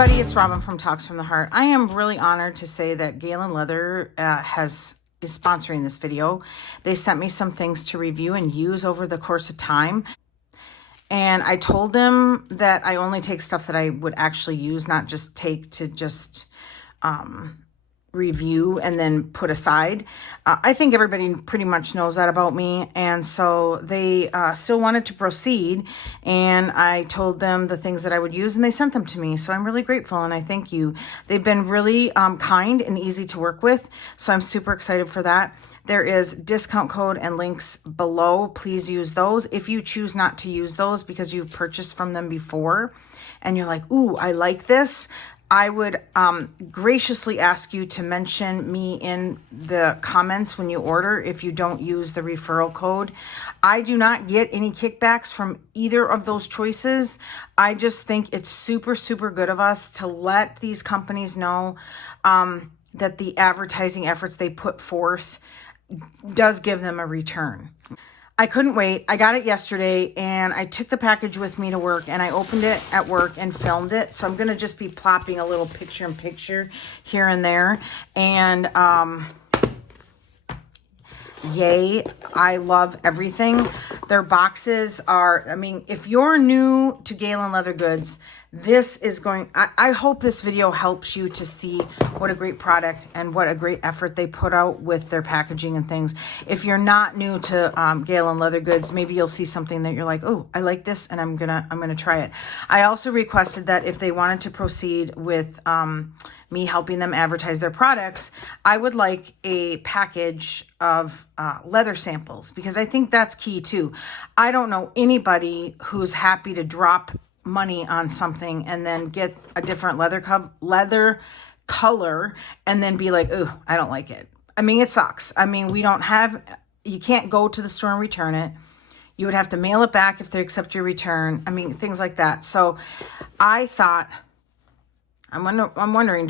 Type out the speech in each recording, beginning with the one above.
everybody, it's Robin from Talks from the Heart. I am really honored to say that Galen Leather is sponsoring this video. They sent me some things to review and use over the course of time. And I told them that I only take stuff that I would actually use, not just take to just review and then put aside. I think everybody pretty much knows that about me. And so they still wanted to proceed. And I told them the things that I would use and they sent them to me. So I'm really grateful and I thank you. They've been really kind and easy to work with. So I'm super excited for that. There is discount code and links below. Please use those. If you choose not to use those because you've purchased from them before and you're like, ooh, I like this, I would graciously ask you to mention me in the comments when you order if you don't use the referral code. I do not get any kickbacks from either of those choices. I just think it's super, super good of us to let these companies know that the advertising efforts they put forth does give them a return. I couldn't wait. I got it yesterday and I took the package with me to work and I opened it at work and filmed it. So I'm going to just be plopping a little picture in picture here and there. And yay, I love everything. Their boxes are, I mean, if you're new to Galen Leather Goods, this is going, I hope this video helps you to see what a great product and what a great effort they put out with their packaging and things. If you're not new to Galen Leather Goods, maybe you'll see something that you're like, oh, I like this and I'm gonna try it. I also requested that if they wanted to proceed with me helping them advertise their products, I would like a package of leather samples because I think that's key too. I don't know anybody who's happy to drop money on something and then get a different leather color and then be like, oh, I don't like it. I mean, it sucks. I mean, you can't go to the store and return it. You would have to mail it back if they accept your return. I mean, things like that. So I thought, I'm wondering,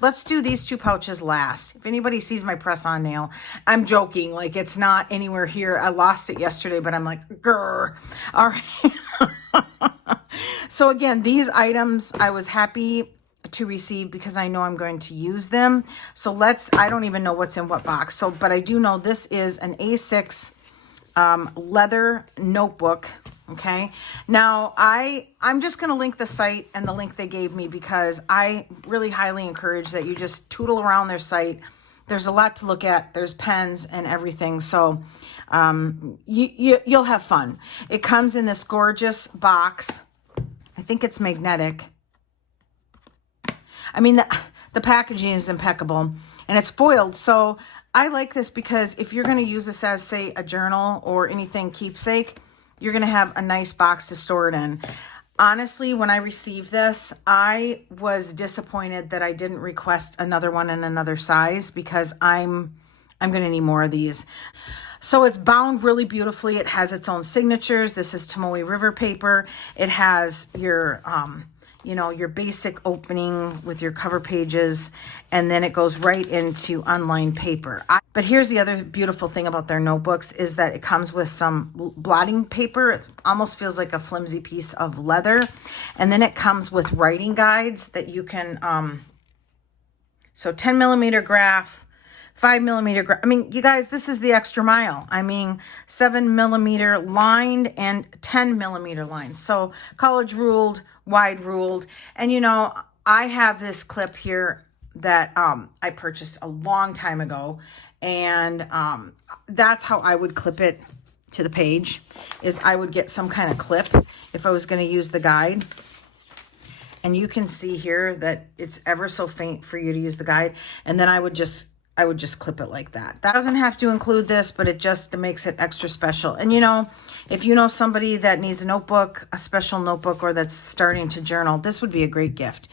let's do these two pouches last. If anybody sees my press-on nail, I'm joking. Like, it's not anywhere here. I lost it yesterday, but I'm like, grr. All right. So again, these items I was happy to receive because I know I'm going to use them. So I don't even know what's in what box. So, but I do know this is an A6 leather notebook. Okay. Now I'm just going to link the site and the link they gave me because I really highly encourage that you just tootle around their site. There's a lot to look at. There's pens and everything. So, you'll have fun. It comes in this gorgeous box. I think it's magnetic. I mean, the packaging is impeccable and it's foiled. So I like this because if you're going to use this as, say, a journal or anything keepsake, you're going to have a nice box to store it in. Honestly, when I received this, I was disappointed that I didn't request another one in another size because I'm going to need more of these. So it's bound really beautifully. It has its own signatures. This is Tomoe River paper. It has your, your basic opening with your cover pages, and then it goes right into unlined paper. But here's the other beautiful thing about their notebooks is that it comes with some blotting paper. It almost feels like a flimsy piece of leather. And then it comes with writing guides that you can, so 10 millimeter graph, 5 millimeter. I mean, you guys, this is the extra mile. I mean, 7 millimeter lined and 10 millimeter lined. So college ruled, wide ruled. And I have this clip here that I purchased a long time ago. And that's how I would clip it to the page, is I would get some kind of clip if I was going to use the guide. And you can see here that it's ever so faint for you to use the guide. And then I would just clip it like that. That doesn't have to include this, but it just makes it extra special. And if you know somebody that needs a notebook, a special notebook, or that's starting to journal, this would be a great gift.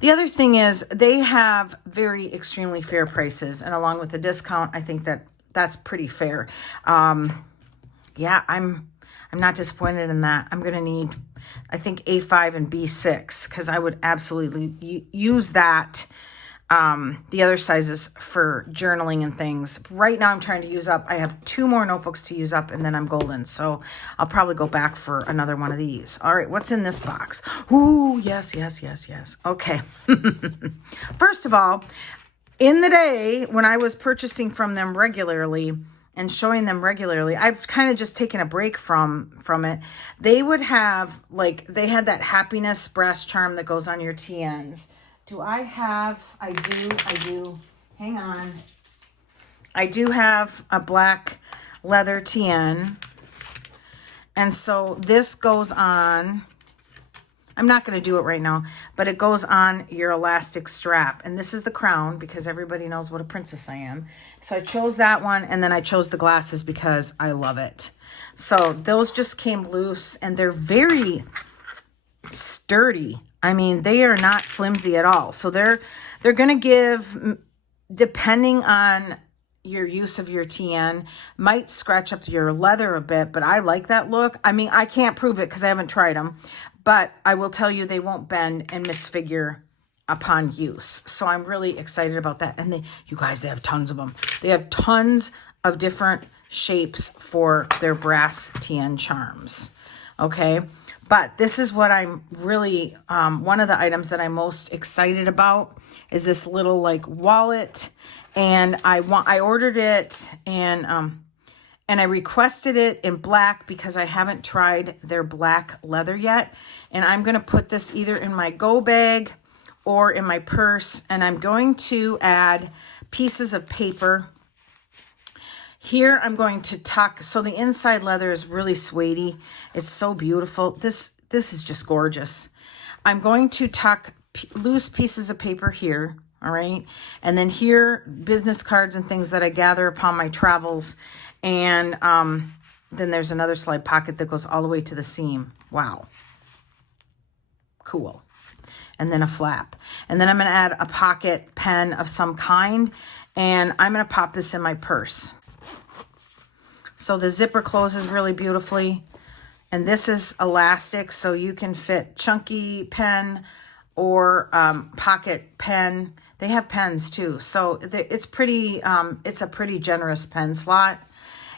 The other thing is they have very extremely fair prices. And along with the discount, I think that's pretty fair. Yeah, I'm not disappointed in that. I'm going to need, I think, A5 and B6 because I would absolutely use that the other sizes for journaling and things. Right now I'm trying to use up, I have 2 more notebooks to use up and then I'm golden. So I'll probably go back for another one of these. All right, what's in this box? Ooh, yes. Okay. First of all, in the day when I was purchasing from them regularly and showing them regularly, I've kind of just taken a break from it. They would have, like, they had that happiness brass charm that goes on your TNs. Do I have, I do, hang on. I do have a black leather TN. And so this goes on, I'm not going to do it right now, but it goes on your elastic strap. And this is the crown because everybody knows what a princess I am. So I chose that one, and then I chose the glasses because I love it. So those just came loose, and they're very sturdy. I mean, they are not flimsy at all. So they're going to give, depending on your use of your TN, might scratch up your leather a bit, but I like that look. I mean, I can't prove it because I haven't tried them, but I will tell you they won't bend and misfigure upon use. So I'm really excited about that. And you guys, they have tons of them. They have tons of different shapes for their brass TN charms. Okay. But this is what I'm really, one of the items that I'm most excited about is this little like wallet. And I ordered it and I requested it in black because I haven't tried their black leather yet. And I'm going to put this either in my go bag or in my purse. And I'm going to add pieces of paper. Here I'm going to tuck, so the inside leather is really suede-y. It's so beautiful. This is just gorgeous. I'm going to tuck loose pieces of paper here, all right? And then here, business cards and things that I gather upon my travels. And then there's another slide pocket that goes all the way to the seam. Wow. Cool. And then a flap. And then I'm going to add a pocket pen of some kind. And I'm going to pop this in my purse. So the zipper closes really beautifully. And this is elastic, so you can fit chunky pen or pocket pen. They have pens too. So it's pretty, it's a pretty generous pen slot.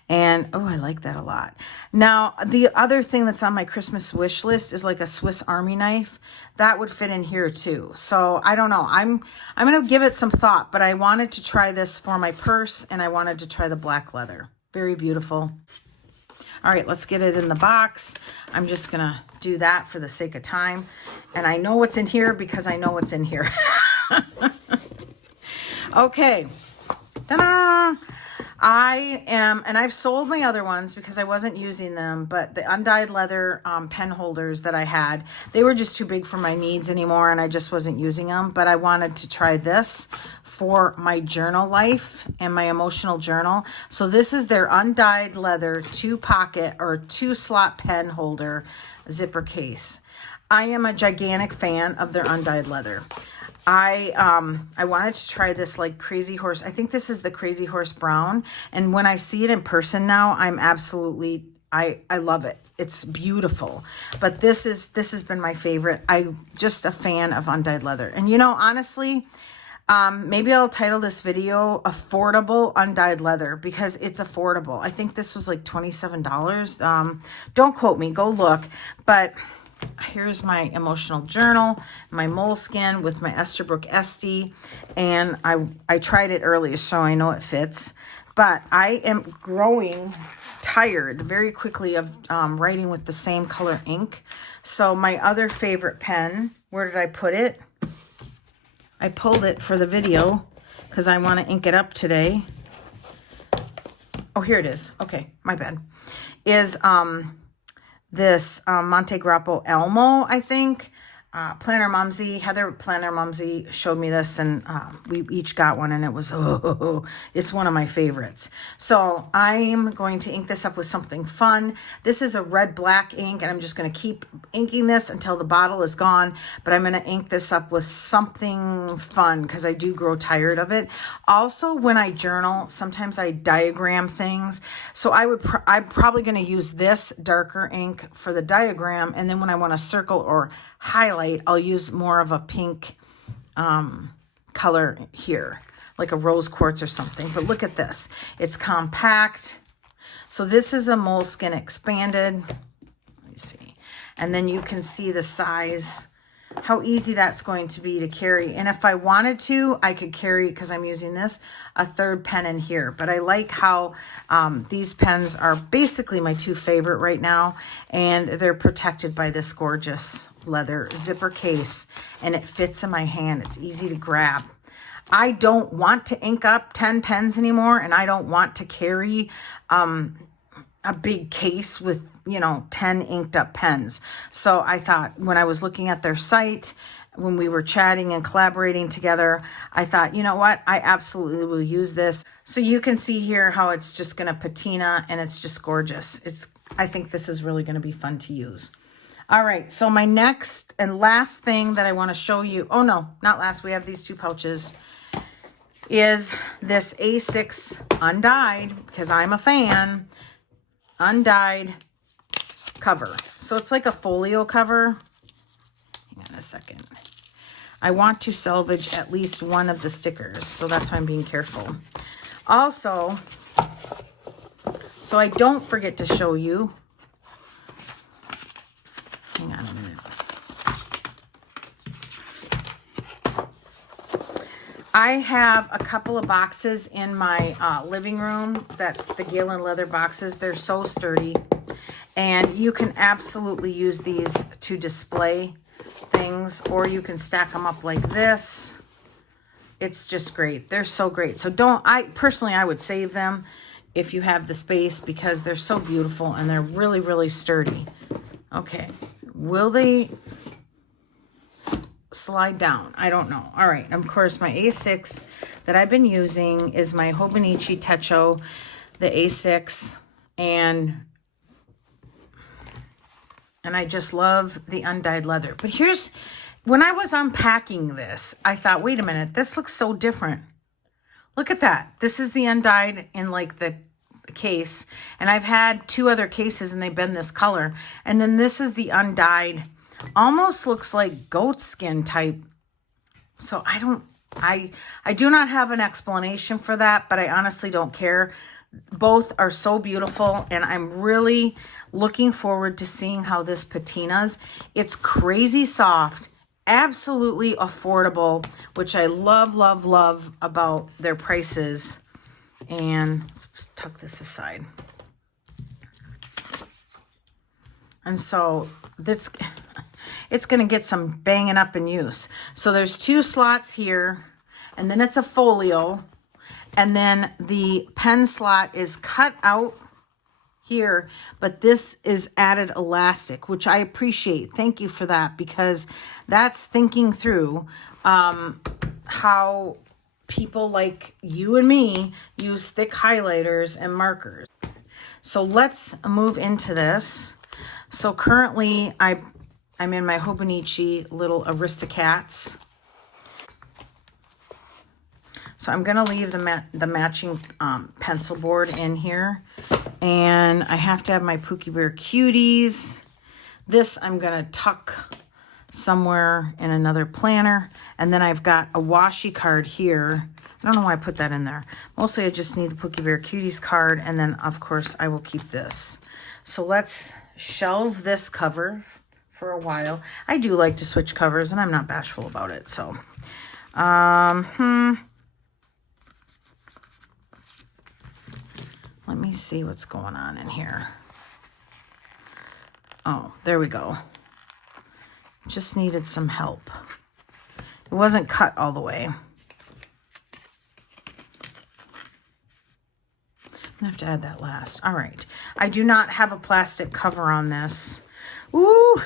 And, oh, I like that a lot. Now, the other thing that's on my Christmas wish list is like a Swiss Army knife. That would fit in here too. So I don't know. I'm going to give it some thought, but I wanted to try this for my purse and I wanted to try the black leather. Very beautiful. All right, let's get it in the box. I'm just going to do that for the sake of time. And I know what's in here because I know what's in here. Okay. Ta-da! And I've sold my other ones because I wasn't using them, but the Undyed leather pen holders that I had, they were just too big for my needs anymore and I just wasn't using them. But I wanted to try this for my journal life and my emotional journal. So this is their Undyed leather 2-pocket or 2-slot pen holder zipper case. I am a gigantic fan of their Undyed leather. I wanted to try this like Crazy Horse. I think this is the Crazy Horse Brown. And when I see it in person now, I'm absolutely, I love it. It's beautiful. But this has been my favorite. I'm just a fan of Undyed leather. And you know, honestly, maybe I'll title this video Affordable Undyed Leather because it's affordable. I think this was like $27. Don't quote me, go look. But here's my emotional journal, my moleskin with my Esterbrook Esty, and I tried it earlier, so I know it fits. But I am growing tired very quickly of writing with the same color ink. So my other favorite pen, where did I put it? I pulled it for the video because I want to ink it up today. Oh, here it is. Okay, my bad. Is this Monte Grappo Elmo, I think. Planner Mumsy, Heather Planner Mumsy showed me this, and we each got one, and it was, it's one of my favorites. So I'm going to ink this up with something fun. This is a red-black ink, and I'm just going to keep inking this until the bottle is gone, but I'm going to ink this up with something fun because I do grow tired of it. Also, when I journal, sometimes I diagram things, so I'm probably going to use this darker ink for the diagram, and then when I want to circle or highlight, I'll use more of a pink color here, like a rose quartz or something. But look at this. It's compact. So this is a moleskin expanded. Let me see. And then you can see the size, how easy that's going to be to carry. And if I wanted to, I could carry, because I'm using this, a third pen in here. But I like how these pens are basically my two favorite right now. And they're protected by this gorgeous leather zipper case. And it fits in my hand. It's easy to grab. I don't want to ink up 10 pens anymore. And I don't want to carry a big case with, you know, 10 inked up pens. So I thought, when I was looking at their site, when we were chatting and collaborating together, I thought, you know what, I absolutely will use this. So you can see here how it's just going to patina, and it's just gorgeous. I think this is really going to be fun to use. All right, so my next and last thing that I want to show you, oh no, not last, we have these two pouches, is this A6 Undyed, because I'm a fan, Undyed cover. So it's like a folio cover. Hang on a second. I want to salvage at least one of the stickers, so that's why I'm being careful. Also, so I don't forget to show you, hang on a minute. I have a couple of boxes in my living room. That's the Galen Leather boxes. They're so sturdy. And you can absolutely use these to display things, or you can stack them up like this. It's just great. They're so great. So I would save them if you have the space, because they're so beautiful and they're really, really sturdy. Okay. Will they slide down? I don't know. All right. Of course, my A6 that I've been using is my Hobonichi Techo, the A6, and I just love the undyed leather. But here's, when I was unpacking this, I thought, wait a minute, this looks so different. Look at that. This is the undyed in like the case, and I've had two other cases and they've been this color. And then this is the undyed, almost looks like goat skin type. So I do not have an explanation for that, but I honestly don't care. Both are so beautiful, and I'm really looking forward to seeing how this patinas. It's crazy soft, absolutely affordable, which I love, love, love about their prices. And let's tuck this aside. And so it's going to get some banging up in use. So there's two slots here, and then it's a folio. And then the pen slot is cut out here, but this is added elastic, which I appreciate. Thank you for that, because that's thinking through how people like you and me use thick highlighters and markers. So let's move into this. So currently I'm in my Hobonichi little Aristocats. So I'm going to leave the matching pencil board in here. And I have to have my Pookie Bear Cuties. This I'm going to tuck somewhere in another planner. And then I've got a washi card here. I don't know why I put that in there. Mostly I just need the Pookie Bear Cuties card. And then, of course, I will keep this. So let's shelve this cover for a while. I do like to switch covers, and I'm not bashful about it. So, let me see what's going on in here. Oh, there we go. Just needed some help. It wasn't cut all the way. I'm gonna have to add that last. All right. I do not have a plastic cover on this. Ooh,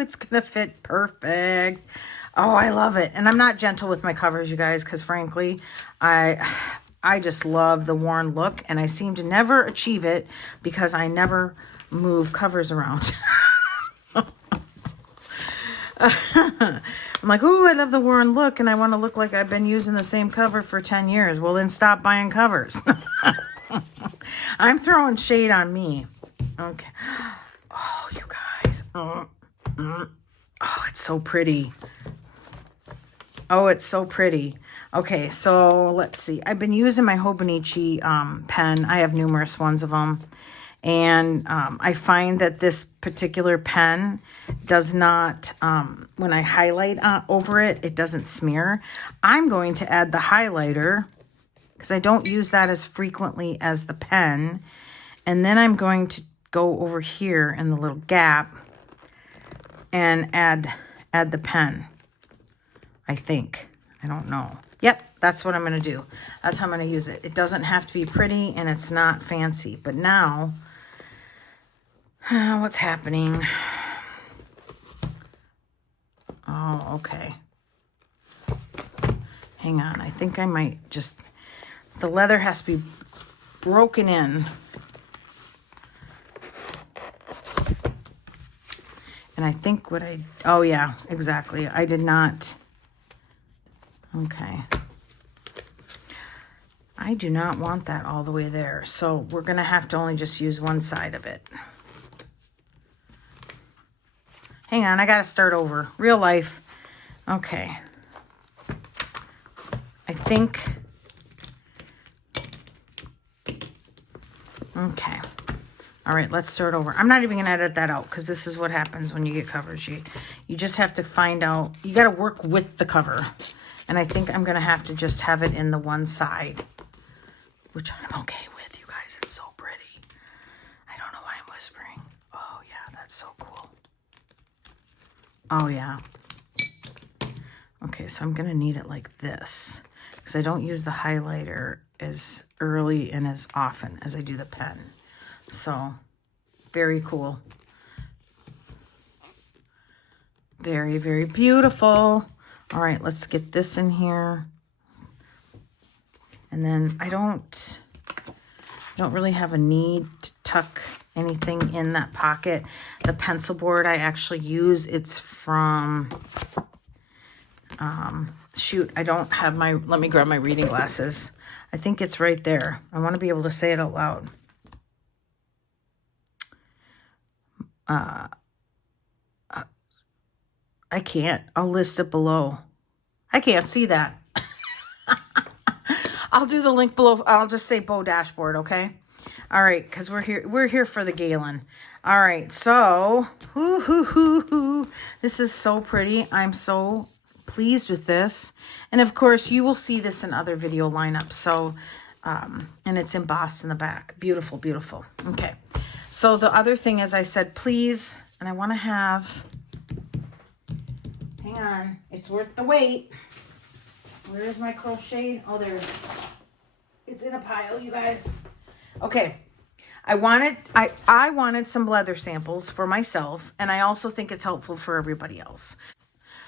it's gonna fit perfect. Oh, I love it. And I'm not gentle with my covers, you guys, because frankly, I just love the worn look, and I seem to never achieve it because I never move covers around. I'm like, ooh, I love the worn look, and I want to look like I've been using the same cover for 10 years. Well, then stop buying covers. I'm throwing shade on me. Okay. Oh, you guys. Oh, it's so pretty. Oh, it's so pretty. Okay, so let's see. I've been using my Hobonichi pen. I have numerous ones of them. And I find that this particular pen does not, when I highlight over it, it doesn't smear. I'm going to add the highlighter because I don't use that as frequently as the pen. And then I'm going to go over here in the little gap and add the pen, I think. I don't know. Yep, that's what I'm going to do. That's how I'm going to use it. It doesn't have to be pretty and it's not fancy. But now, what's happening? Oh, okay. Hang on. I think I might just... The leather has to be broken in. And I think what I... Oh, yeah, exactly. I did not... Okay. I do not want that all the way there. So we're going to have to only just use one side of it. Hang on, I got to start over. Real life. Okay. I think... Okay. All right, let's start over. I'm not even going to edit that out because this is what happens when you get covers. You just have to find out. You got to work with the cover. And I think I'm going to have to just have it in the one side, which I'm okay with, you guys. It's so pretty. I don't know why I'm whispering. Oh, yeah, that's so cool. Oh, yeah. Okay, so I'm going to need it like this because I don't use the highlighter as early and as often as I do the pen. So, very cool. Very, very beautiful. All right, let's get this in here. And then I don't really have a need to tuck anything in that pocket. The pencil board I actually use, it's from, shoot, I don't have my, let me grab my reading glasses. I think it's right there. I want to be able to say it out loud. I can't. I'll list it below. I can't see that. I'll do the link below. I'll just say Bow Dashboard, okay? All right, because we're here for the Galen. All right, so this is so pretty. I'm so pleased with this. And of course, you will see this in other video lineups. So, and it's embossed in the back. Beautiful, beautiful. Okay. So the other thing is I said, please, and I want to have... Hang on, it's worth the wait. Where is my crochet? Oh, there it is. It's in a pile, you guys. Okay, I wanted some leather samples for myself, and I also think it's helpful for everybody else.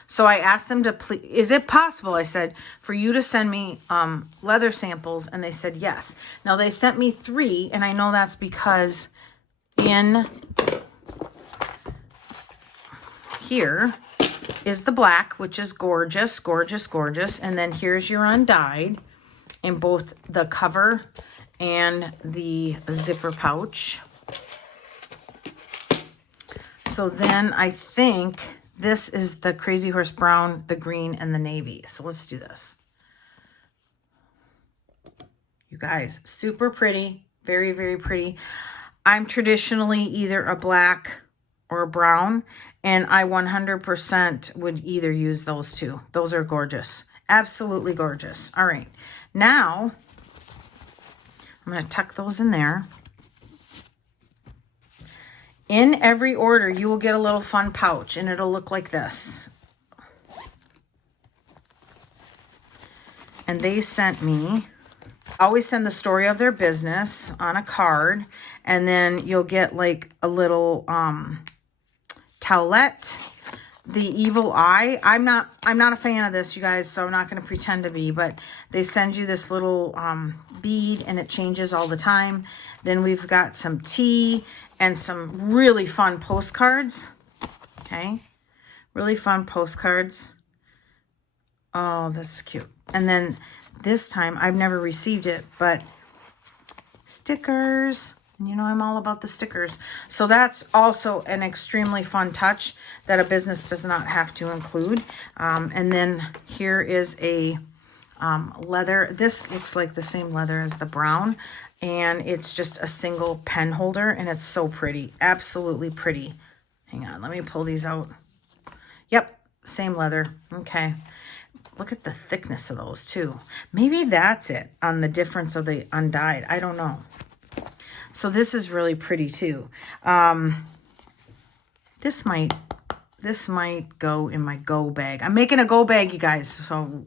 So I asked them to please, is it possible, I said, for you to send me leather samples? And they said yes. Now they sent me 3, and I know that's because in here is the black, which is gorgeous, gorgeous, gorgeous. And then here's your Undyed in both the cover and the zipper pouch. So then I think this is the Crazy Horse Brown, the green, and the navy. So let's do this. You guys, super pretty, very, very pretty. I'm traditionally either a black or a brown, and I 100% would either use those two. Those are gorgeous. Absolutely gorgeous. All right. Now, I'm going to tuck those in there. In every order, you will get a little fun pouch, and it'll look like this. And they sent me, always send the story of their business on a card, and then you'll get like a little towelette, the evil eye. I'm not a fan of this, you guys, so I'm not going to pretend to be, but they send you this little bead, and it changes all the time. Then we've got some tea and some really fun postcards. Okay, really fun postcards. Oh, that's cute. And then this time, I've never received it, but stickers. And you know I'm all about the stickers. So that's also an extremely fun touch that a business does not have to include. And then here is a leather. This looks like the same leather as the brown. And it's just a single pen holder. And it's so pretty. Absolutely pretty. Hang on. Let me pull these out. Yep. Same leather. Okay. Look at the thickness of those too. Maybe that's it on the difference of the undyed. I don't know. So this is really pretty too. This might go in my go bag. I'm making a go bag, you guys. So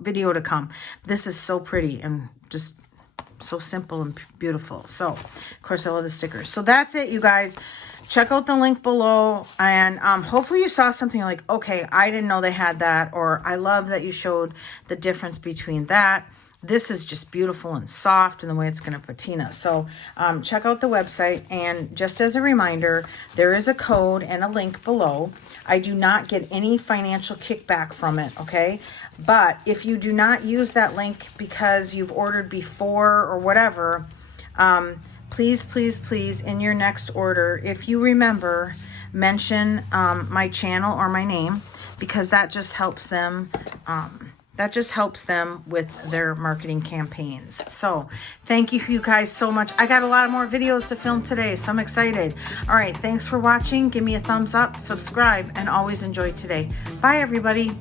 video to come. This is so pretty and just so simple and beautiful. So of course I love the stickers. So that's it, you guys. Check out the link below, and hopefully you saw something like, okay, I didn't know they had that, or I love that you showed the difference between that. This is just beautiful and soft and the way it's going to patina. So check out the website. And just as a reminder, there is a code and a link below. I do not get any financial kickback from it, okay? But if you do not use that link because you've ordered before or whatever, please, please, please, in your next order, if you remember, mention my channel or my name, because that just helps them. That just helps them with their marketing campaigns. So thank you guys so much. I got a lot of more videos to film today, so I'm excited. All right, thanks for watching. Give me a thumbs up, subscribe, and always enjoy today. Bye, everybody.